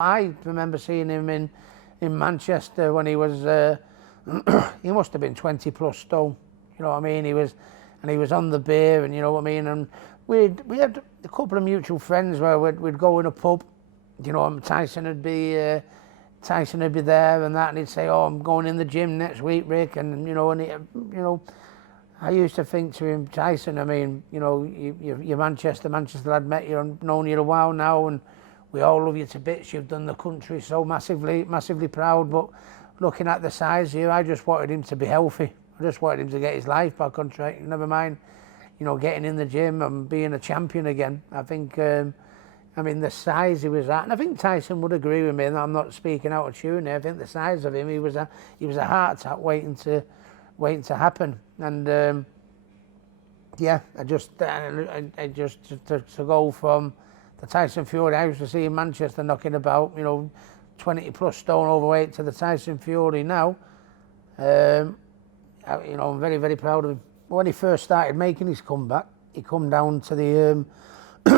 I remember seeing him in Manchester when he was, he must have been 20 plus stone, you know what I mean? He was on the beer, and you know what I mean? And we had a couple of mutual friends where we'd go in a pub, you know, and Tyson would be there and that, and he'd say, "Oh, I'm going in the gym next week, Rick," and you know, I used to think to him, "Tyson, I mean, you know, you're Manchester lad, met you and known you a while now, and we all love you to bits. You've done the country so massively proud, but looking at the size here, I just wanted him to be healthy. I just wanted him to get his life back on track. Never mind, you know, getting in the gym and being a champion again." I think, I mean, the size he was at, and I think Tyson would agree with me, and I'm not speaking out of tune here. I think the size of him, he was a heart attack waiting to happen. And yeah, I just to go from the Tyson Fury I used to see in Manchester knocking about, you know, 20 plus stone overweight, to the Tyson Fury now, you know, I'm very proud of him. When he first started making his comeback, he come down to the,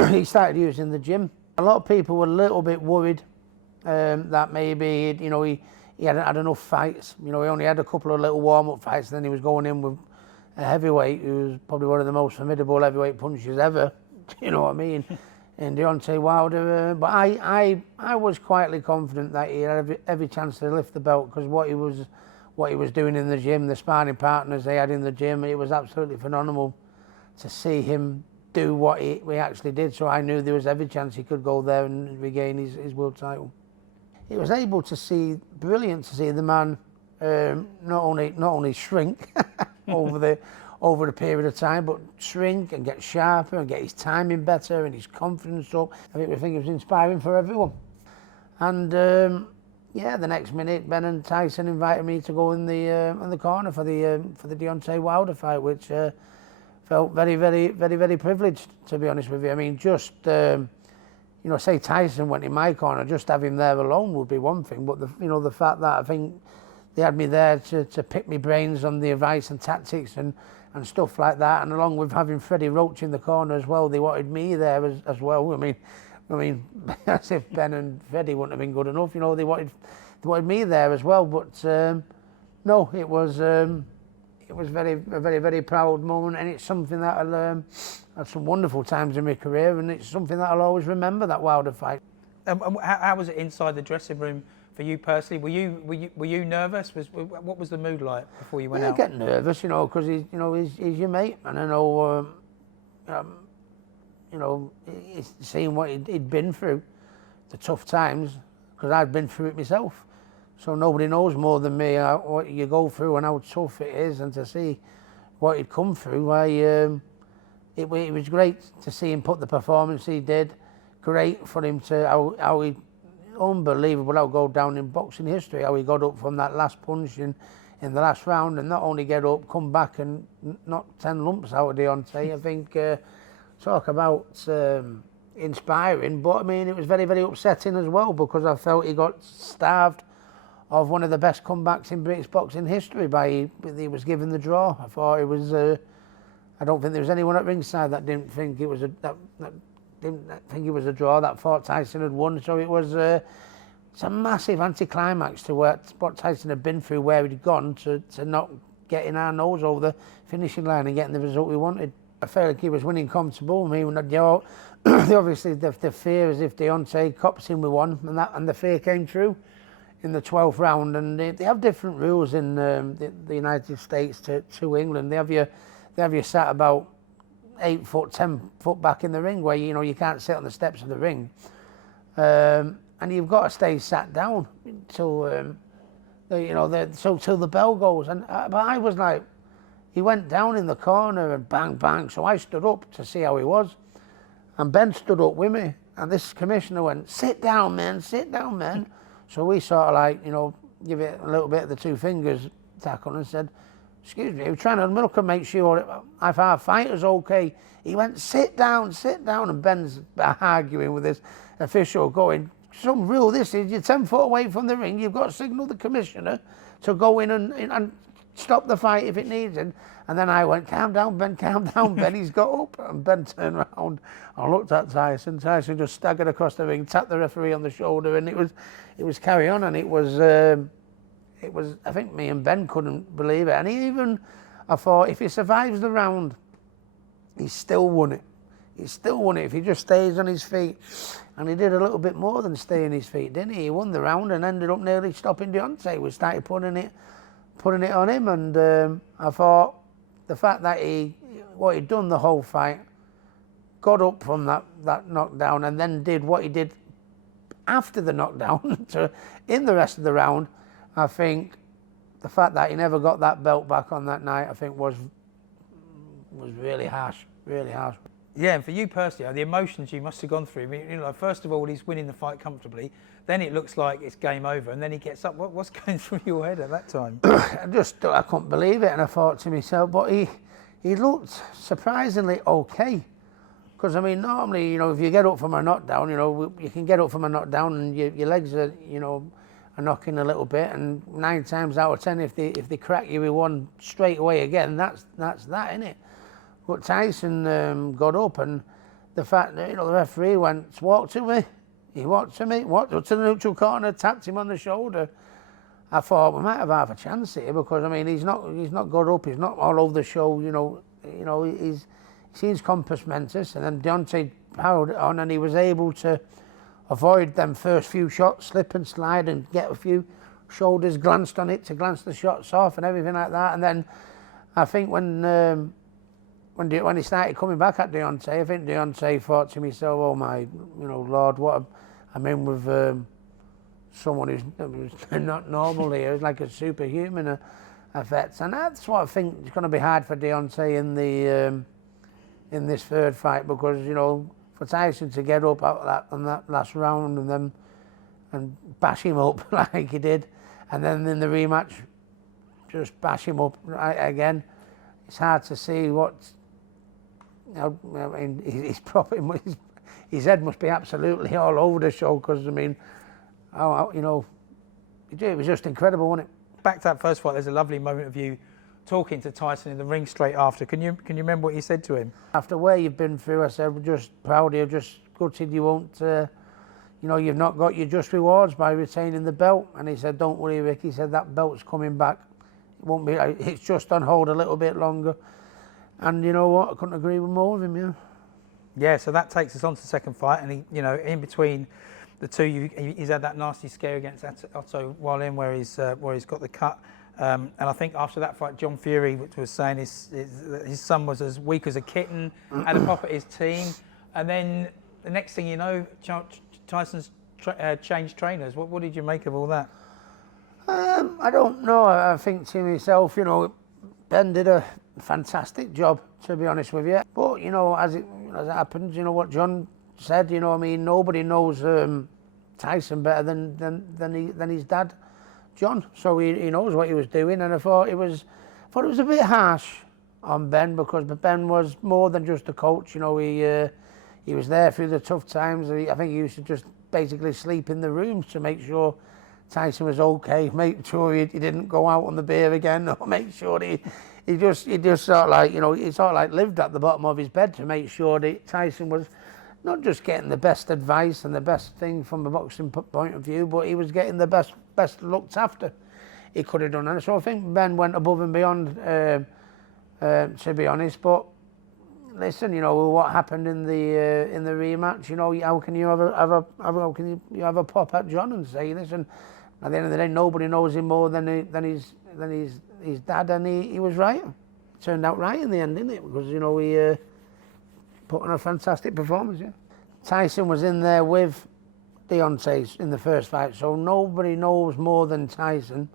he started using the gym. A lot of people were a little bit worried that maybe, you know, he hadn't had enough fights. You know, he only had a couple of little warm-up fights, and then he was going in with a heavyweight who was probably one of the most formidable heavyweight punchers ever, you know what I mean, in Deontay Wilder. But I was quietly confident that he had every chance to lift the belt, because what he was doing in the gym, the sparring partners they had in the gym, it was absolutely phenomenal to see him do what he actually did. So I knew there was every chance he could go there and regain his world title. It was brilliant to see the man not only shrink over the period of time, but shrink and get sharper and get his timing better and his confidence up. I think it was inspiring for everyone. And yeah, the next minute, Ben and Tyson invited me to go in the corner for the Deontay Wilder fight, which felt very privileged, to be honest with you. I mean, just you know, say Tyson went in my corner, just have him there alone would be one thing, but the fact that I think they had me there to pick my brains on the advice and tactics and stuff like that, and along with having Freddie Roach in the corner as well, they wanted me there as well. I mean, as if Ben and Freddie wouldn't have been good enough, you know, they wanted me there as well. But no, it was a very proud moment, and it's something that I'll had some wonderful times in my career, and it's something that I'll always remember, that Wilder fight. How was it inside the dressing room for you personally? Were you nervous? What was the mood like before you went out? I get nervous, you know, because he's your mate, and I know you know, seeing what he'd been through, the tough times, because I'd been through it myself. So nobody knows more than me what you go through and how tough it is, and to see what he'd come through, it was great to see him put the performance he did. Great for him to, how he, unbelievable how go down in boxing history, how he got up from that last punch in the last round, and not only get up, come back and knock 10 lumps out of Deontay. I think, talk about inspiring, but I mean, it was very upsetting as well, because I felt he got starved of one of the best comebacks in British boxing history he was given the draw. I thought it was, I don't think there was anyone at ringside that didn't think it was that didn't think it was a draw, that thought Tyson had won. So it was it's a massive anticlimax to what Tyson had been through, where he'd gone, to not getting our nose over the finishing line and getting the result we wanted. I felt like he was winning comfortable. I mean, you know, obviously the fear is if Deontay cops him with one, and the fear came true in the 12th round. And they have different rules in the United States to England. They have you sat about 8 foot, 10 foot back in the ring, where you know you can't sit on the steps of the ring, and you've got to stay sat down till you know till the bell goes. And but I was like, he went down in the corner and bang bang, so I stood up to see how he was, and Ben stood up with me, and this commissioner went, sit down man, so we sort of like, you know, give it a little bit of the two fingers tackle and said, excuse me, he was trying to look and make sure if our fighter's okay. He went, sit down, and Ben's arguing with this official, going, some rule this is, you're 10 foot away from the ring, you've got to signal the commissioner to go in and stop the fight if it needed. And then I went, calm down, Ben, calm down, Ben. He's got up. And Ben turned around. I looked at Tyson. Tyson just staggered across the ring, tapped the referee on the shoulder, and it was carry on. And it was, I think me and Ben couldn't believe it. And I thought, if he survives the round, he's still won it. He still won it if he just stays on his feet. And he did a little bit more than stay on his feet, didn't he? He won the round and ended up nearly stopping Deontay. We started putting it on him, and I thought the fact that what he'd done the whole fight, got up from that knockdown, and then did what he did after the knockdown in the rest of the round, I think the fact that he never got that belt back on that night, I think was really harsh, really harsh. Yeah, and for you personally, the emotions you must have gone through. I mean, first of all, he's winning the fight comfortably. Then it looks like it's game over, and then he gets up. What's going through your head at that time? I couldn't believe it, and I thought to myself, but he looked surprisingly okay. Because I mean, normally, if you get up from a knockdown, you can get up from a knockdown, and your legs are, are knocking a little bit, and 9 times out of 10, if they crack you with one straight away again, that's that, isn't it? But Tyson got up, and the fact that the referee went, walk to me. He walked to me, walked up to the neutral corner, tapped him on the shoulder. I thought we might have half a chance here, because I mean he's not got up, he's not all over the show. He seems compass mentis, and then Deontay powered it on, and he was able to avoid them first few shots, slip and slide, and get a few shoulders glanced on it to glance the shots off and everything like that. And then I think when he started coming back at Deontay, I think Deontay thought to himself, oh my, Lord, what I'm in with someone who's not normal here. It's like a superhuman effect. And that's what I think is going to be hard for Deontay in this third fight, because, for Tyson to get up on that last round and bash him up like he did, and then in the rematch, just bash him up again, it's hard to see what... I mean, his head must be absolutely all over the show, because I mean, it was just incredible, wasn't it? Back to that first fight, there's a lovely moment of you talking to Tyson in the ring straight after. Can you remember what you said to him? After where you've been through, I said, we're just proud of you, just gutted you won't, you've not got your just rewards by retaining the belt. And he said, don't worry, Rick. He said, that belt's coming back. It won't be. It's just on hold a little bit longer. And you know what? I couldn't agree with more with him. Yeah. Yeah. So that takes us on to the second fight, and he, in between the two, he's had that nasty scare against Otto Wallin where he's got the cut. And I think after that fight, John Fury was saying his son was as weak as a kitten, had a pop at his team, and then the next thing you know, Tyson's changed trainers. What did you make of all that? I don't know. I think to myself, Ben did a fantastic job, to be honest with you. But as it happens, what John said. Nobody knows Tyson better than his dad, John. So he knows what he was doing, and I thought it was a bit harsh on Ben, because Ben was more than just a coach. He was there through the tough times. I think he used to just basically sleep in the rooms to make sure Tyson was okay, make sure he didn't go out on the beer again, or make sure he just sort of like, he sort of like lived at the bottom of his bed to make sure that Tyson was not just getting the best advice and the best thing from a boxing point of view, but he was getting the best looked after he could have done. And so I think Ben went above and beyond, to be honest. But listen, what happened in the rematch? How can you have a pop at John and say, listen, at the end of the day, nobody knows him more than his dad, and he was right. Turned out right in the end, didn't it? Because he put on a fantastic performance. Yeah. Tyson was in there with Deontay in the first fight, so nobody knows more than Tyson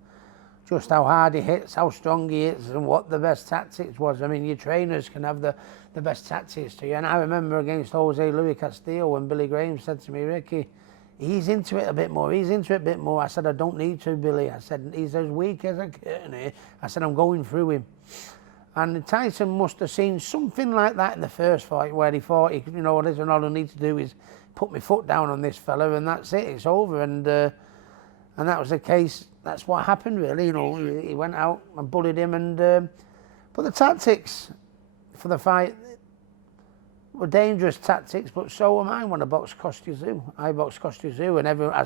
just how hard he hits, how strong he is, and what the best tactics was. I mean, your trainers can have the best tactics to you. And I remember against Jose Luis Castillo when Billy Graham said to me, Ricky, he's into it a bit more. I said, I don't need to, Billy. I said, he's as weak as a curtain here. I said, I'm going through him. And Tyson must have seen something like that in the first fight, where he thought, listen, all I need to do is put my foot down on this fella, and that's it, it's over. And that was the case that's what happened, really. You know, he went out and bullied him, and but the tactics for the fight were dangerous tactics, but so were mine when I boxed Kostya Tszyu. I boxed Kostya Tszyu, and I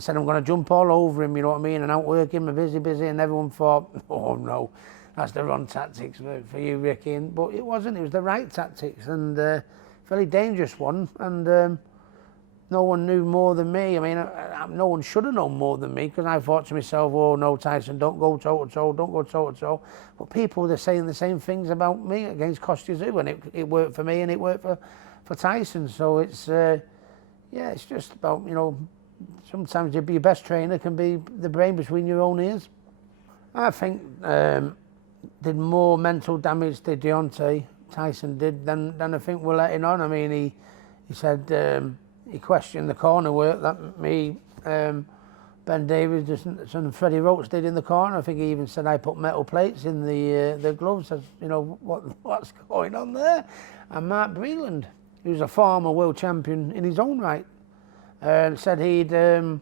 said I'm going to jump all over him, you know what I mean, and outwork him, and busy, and everyone thought, oh no, that's the wrong tactics for you, Ricky. But it wasn't. It was the right tactics, and very dangerous one, and no one knew more than me. I mean, no one should have known more than me, because I thought to myself, oh no, Tyson, don't go toe-to-toe, don't go toe-to-toe. But people were saying the same things about me against Kostya Tszyu, and it worked for me, and it worked for Tyson. So it's, yeah, it's just about, you know, sometimes your best trainer can be the brain between your own ears. I think did more mental damage to Deontay, Tyson did, than I think we're letting on. I mean, he said, he questioned the corner work that me, Ben Davies and Freddie Roach did in the corner. I think he even said I put metal plates in the gloves. As, you know, what's going on there? And Mark Breland, who's a former world champion in his own right, said he'd, I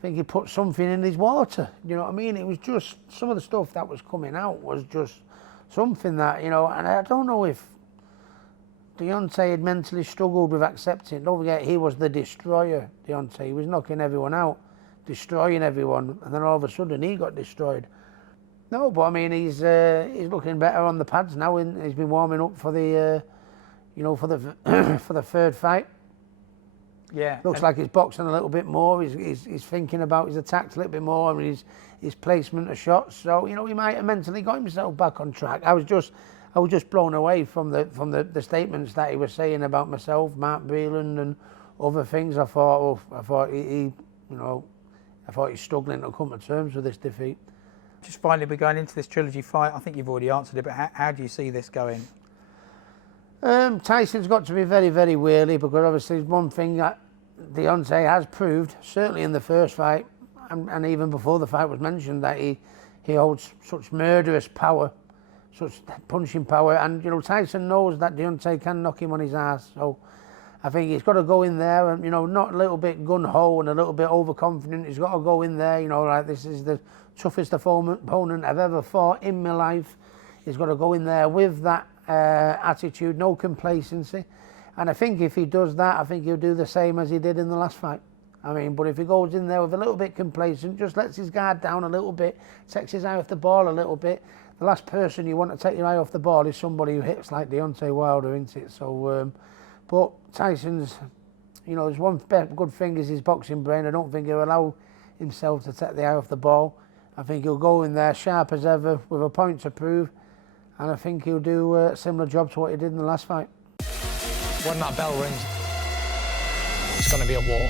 think he put something in his water. You know what I mean? It was just, some of the stuff that was coming out was just something that, you know, and I don't know if Deontay had mentally struggled with accepting. Don't forget, he was the destroyer, Deontay. He was knocking everyone out, destroying everyone, and then all of a sudden he got destroyed. No, but I mean, he's looking better on the pads now, and he's been warming up for the, you know, for the for the third fight. Yeah, looks like he's boxing a little bit more. He's thinking about his attacks a little bit more, and his placement of shots. So, you know, he might have mentally got himself back on track. I was just blown away from the statements that he was saying about myself, Mark Breland, and other things. I thought he you know, I thought he's struggling to come to terms with this defeat. Just finally, we're going into this trilogy fight. I think you've already answered it, but how do you see this going? Tyson's got to be very, very wary, because obviously one thing that Deontay has proved, certainly in the first fight, and even before the fight was mentioned, that he holds such murderous power, such punching power, and you know, Tyson knows that Deontay can knock him on his ass. So I think he's got to go in there and, you know, not a little bit gun-ho and a little bit overconfident. He's got to go in there, you know, like, this is the toughest opponent I've ever fought in my life. He's got to go in there with that attitude, no complacency. And I think if he does that, I think he'll do the same as he did in the last fight. I mean, but if he goes in there with a little bit complacent, just lets his guard down a little bit, takes his eye off the ball a little bit, the last person you want to take your eye off the ball is somebody who hits like Deontay Wilder, isn't it? So, but Tyson's, you know, there's one good thing is his boxing brain. I don't think he'll allow himself to take the eye off the ball. I think he'll go in there sharp as ever with a point to prove, and I think he'll do a similar job to what he did in the last fight. When that bell rings, it's going to be a war.